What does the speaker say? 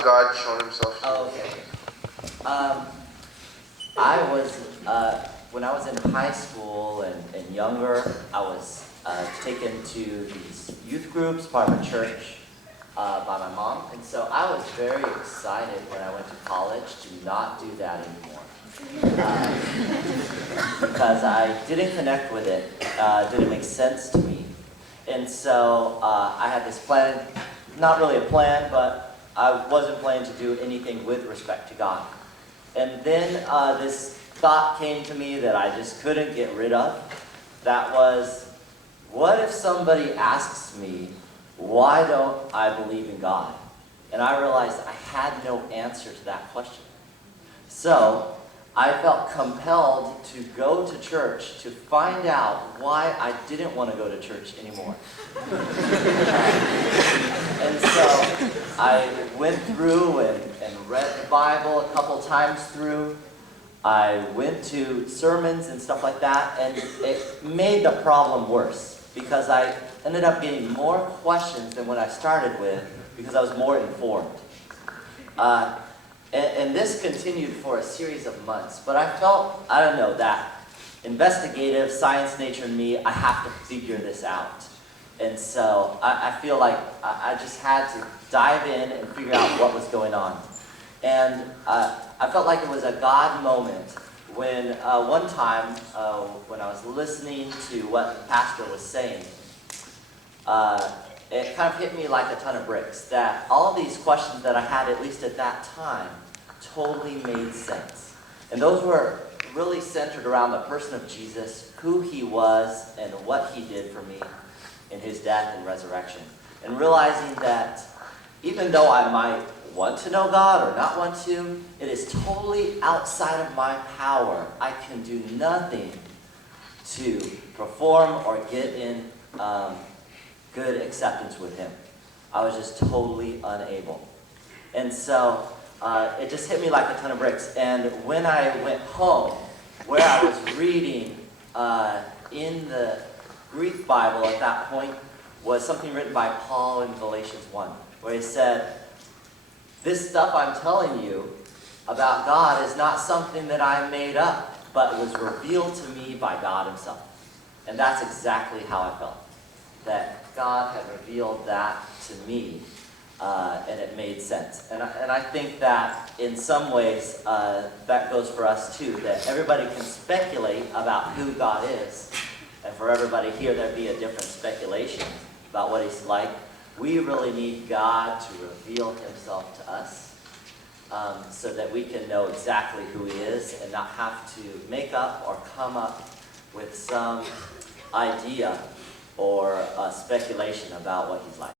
has God shown himself to you? Oh, okay. When I was in high school and younger, I was taken to these youth groups, part of a church, by my mom. And so I was very excited when I went to college to not do that anymore. Because I didn't connect with it, didn't make sense to me. And so I had this plan, not really a plan, but I wasn't planning to do anything with respect to God. And then this thought came to me that I just couldn't get rid of. That was, what if somebody asks me, why don't I believe in God? And I realized I had no answer to that question. So I felt compelled to go to church to find out why I didn't want to go to church anymore. And so I went through and read the Bible a couple times through. I went to sermons and stuff like that, and it made the problem worse because I ended up getting more questions than what I started with because I was more informed. And this continued for a series of months, but I felt, I don't know, that investigative science nature in me, I have to figure this out. And so I feel like I just had to dive in and figure out what was going on. And I felt like it was a God moment when one time when I was listening to what the pastor was saying, it kind of hit me like a ton of bricks that all of these questions that I had, at least at that time, totally made sense. And those were really centered around the person of Jesus, who he was, and what he did for me in his death and resurrection. And realizing that even though I might want to know God or not want to, it is totally outside of my power. I can do nothing to perform or get in good acceptance with him. I was just totally unable. And so it just hit me like a ton of bricks. And when I went home, where I was reading in the Greek Bible at that point was something written by Paul in Galatians 1, where he said, this stuff I'm telling you about God is not something that I made up, but was revealed to me by God himself. And that's exactly how I felt. That God had revealed that to me, and it made sense. And I think that in some ways, that goes for us too, that everybody can speculate about who God is. And for everybody here, there'd be a different speculation about what he's like. We really need God to reveal himself to us so that we can know exactly who he is and not have to make up or come up with some idea or speculation about what he's like.